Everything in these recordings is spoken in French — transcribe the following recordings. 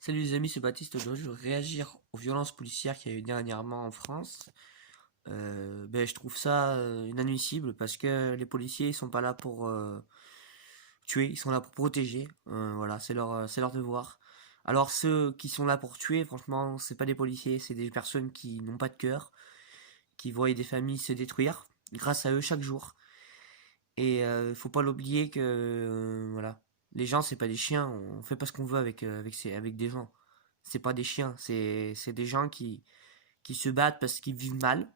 Salut les amis, c'est Baptiste. Aujourd'hui, je veux réagir aux violences policières qu'il y a eu dernièrement en France. Je trouve ça inadmissible parce que les policiers ils sont pas là pour tuer, ils sont là pour protéger. Voilà, c'est leur devoir. Alors ceux qui sont là pour tuer, franchement, c'est pas des policiers, c'est des personnes qui n'ont pas de cœur, qui voient des familles se détruire grâce à eux chaque jour. Et faut pas l'oublier que voilà, les gens c'est pas des chiens, on fait pas ce qu'on veut avec des gens. C'est pas des chiens, c'est des gens qui se battent parce qu'ils vivent mal.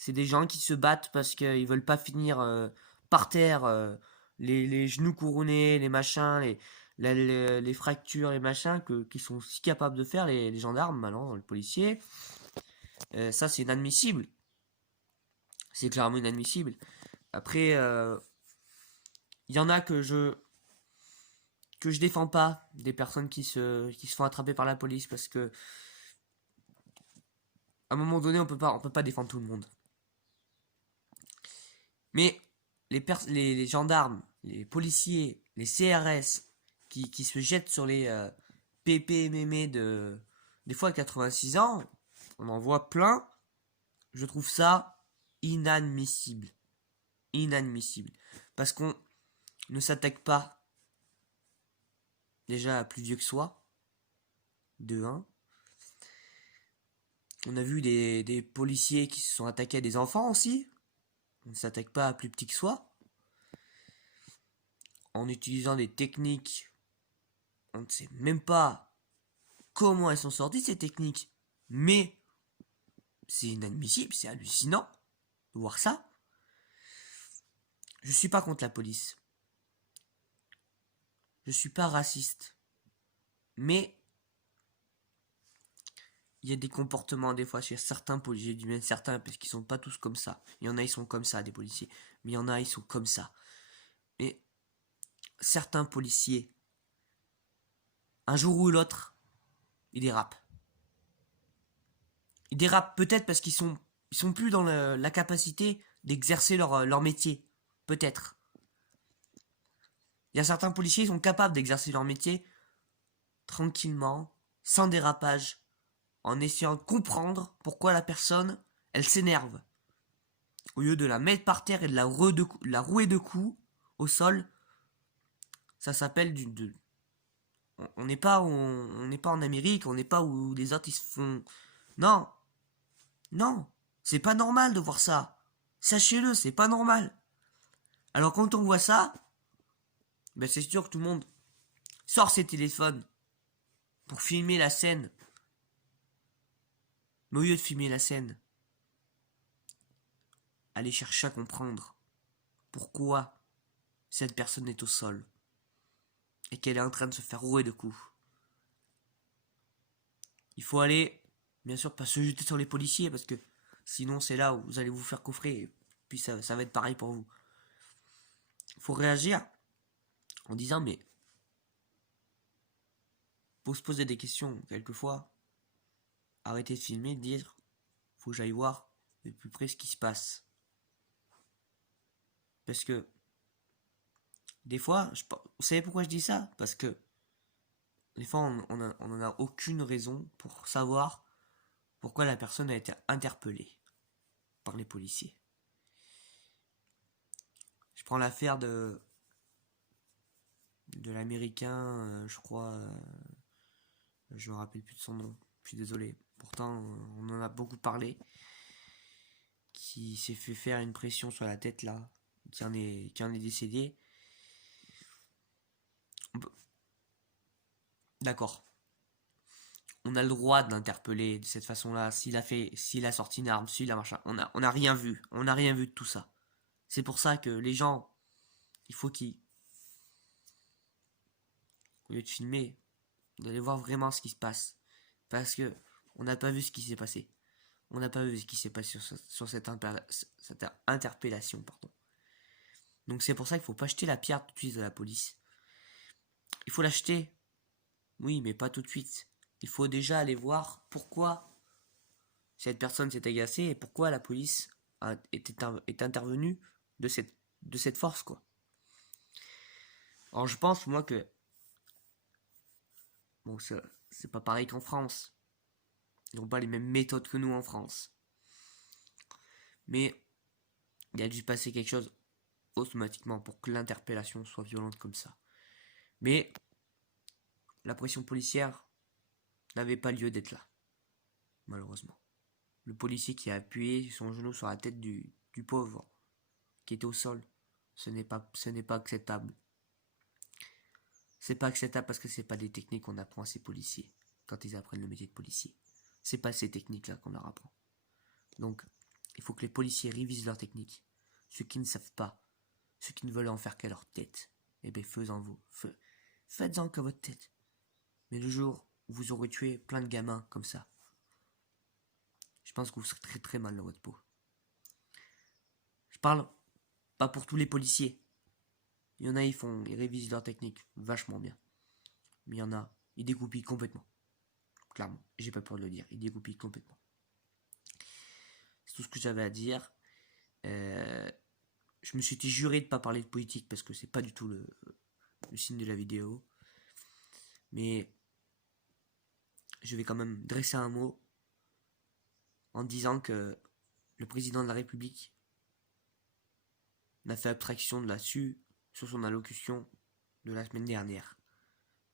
C'est des gens qui se battent parce qu'ils veulent pas finir par terre, les genoux couronnés, les machins, les fractures, les machins qu'ils sont si capables de faire les gendarmes, maintenant, les policiers. Ça c'est inadmissible. C'est clairement inadmissible. Après, il y en a que je défends pas, des personnes qui se font attraper par la police parce que à un moment donné on peut pas défendre tout le monde. Mais les gendarmes, les policiers, les CRS qui se jettent sur les pépé mémé de des fois à 86 ans, on en voit plein, je trouve ça inadmissible. Inadmissible. Parce qu'on ne s'attaque pas déjà à plus vieux que soi, de un. On a vu des policiers qui se sont attaqués à des enfants aussi. On ne s'attaque pas à plus petit que soi. En utilisant des techniques, on ne sait même pas comment elles sont sorties ces techniques. Mais c'est inadmissible, c'est hallucinant de voir ça. Je suis pas contre la police. Je suis pas raciste. Mais il y a des comportements des fois chez certains policiers, du même certains, parce qu'ils sont pas tous comme ça. Il y en a, ils sont comme ça, des policiers. Mais il y en a, ils sont comme ça. Mais certains policiers, un jour ou l'autre, ils dérapent. Ils dérapent peut-être parce ils sont plus dans la capacité d'exercer leur métier. Peut-être. Il y a certains policiers qui sont capables d'exercer leur métier tranquillement, sans dérapage, en essayant de comprendre pourquoi la personne, elle s'énerve. Au lieu de la mettre par terre et de la rouer de coups au sol, ça s'appelle on n'est pas on n'est pas en Amérique, on n'est pas où les autres ils se font. Non, non, c'est pas normal de voir ça. Sachez-le, c'est pas normal. Alors quand on voit ça, ben c'est sûr que tout le monde sort ses téléphones pour filmer la scène. Mais au lieu de filmer la scène, allez chercher à comprendre pourquoi cette personne est au sol et qu'elle est en train de se faire rouer de coups. Il faut aller, bien sûr, pas se jeter sur les policiers parce que sinon c'est là où vous allez vous faire coffrer et puis ça va être pareil pour vous. Il faut réagir en disant mais faut se poser des questions quelquefois. Arrêter de filmer, dire faut que j'aille voir de plus près ce qui se passe. Parce que des fois, vous savez pourquoi je dis ça? Parce que des fois on en a aucune raison pour savoir pourquoi la personne a été interpellée par les policiers. Je prends l'affaire de l'américain, je crois, je me rappelle plus de son nom, je suis désolé. Pourtant, on en a beaucoup parlé, qui s'est fait faire une pression sur la tête là, qui en est décédé. D'accord. On a le droit de l'interpeller de cette façon-là, s'il a sorti une arme, s'il a machin. On a rien vu. On n'a rien vu de tout ça. C'est pour ça que les gens, il faut qu'ils, au lieu de filmer, d'aller voir vraiment ce qui se passe. Parce que on n'a pas vu ce qui s'est passé. On n'a pas vu ce qui s'est passé sur cette interpellation, pardon. Donc c'est pour ça qu'il faut pas jeter la pierre tout de suite à la police. Il faut l'acheter, oui, mais pas tout de suite. Il faut déjà aller voir pourquoi cette personne s'est agacée et pourquoi la police est intervenue de cette force, quoi. Alors je pense, moi, que Bon, c'est pas pareil qu'en France. Ils n'ont pas les mêmes méthodes que nous en France. Mais il a dû se passer quelque chose automatiquement pour que l'interpellation soit violente comme ça. Mais la pression policière n'avait pas lieu d'être là, malheureusement. Le policier qui a appuyé son genou sur la tête du pauvre qui était au sol, ce n'est pas acceptable. C'est pas acceptable parce que c'est pas des techniques qu'on apprend à ces policiers quand ils apprennent le métier de policier. C'est pas ces techniques-là qu'on leur apprend. Donc, il faut que les policiers révisent leurs techniques. Ceux qui ne savent pas, ceux qui ne veulent en faire qu'à leur tête, eh bien, faites-en qu'à votre tête. Mais le jour où vous aurez tué plein de gamins comme ça, je pense que vous serez très très mal dans votre peau. Je parle pas pour tous les policiers. Il y en a, ils révisent leur technique vachement bien. Mais il y en a, ils dégoupillent complètement. Clairement, j'ai pas peur de le dire, ils dégoupillent complètement. C'est tout ce que j'avais à dire. Je me suis dit juré de pas parler de politique parce que c'est pas du tout le signe de la vidéo. Mais je vais quand même dresser un mot en disant que le président de la République n'a fait abstraction de là-dessus sur son allocution de la semaine dernière.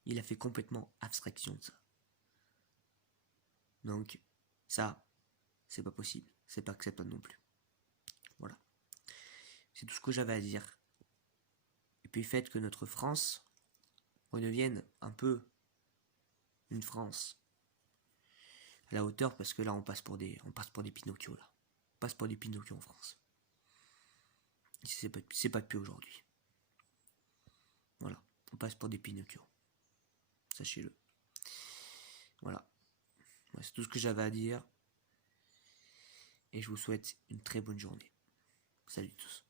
Il a fait complètement abstraction de ça. Donc, ça, c'est pas possible. C'est pas acceptable non plus. Voilà. C'est tout ce que j'avais à dire. Et puis, faites que notre France redevienne un peu une France à la hauteur, parce que là, on passe pour des Pinocchio, là. On passe pour des Pinocchio en France. C'est pas depuis aujourd'hui. Voilà. On passe pour des Pinocchio. Sachez-le. Voilà. C'est tout ce que j'avais à dire. Et je vous souhaite une très bonne journée. Salut tous.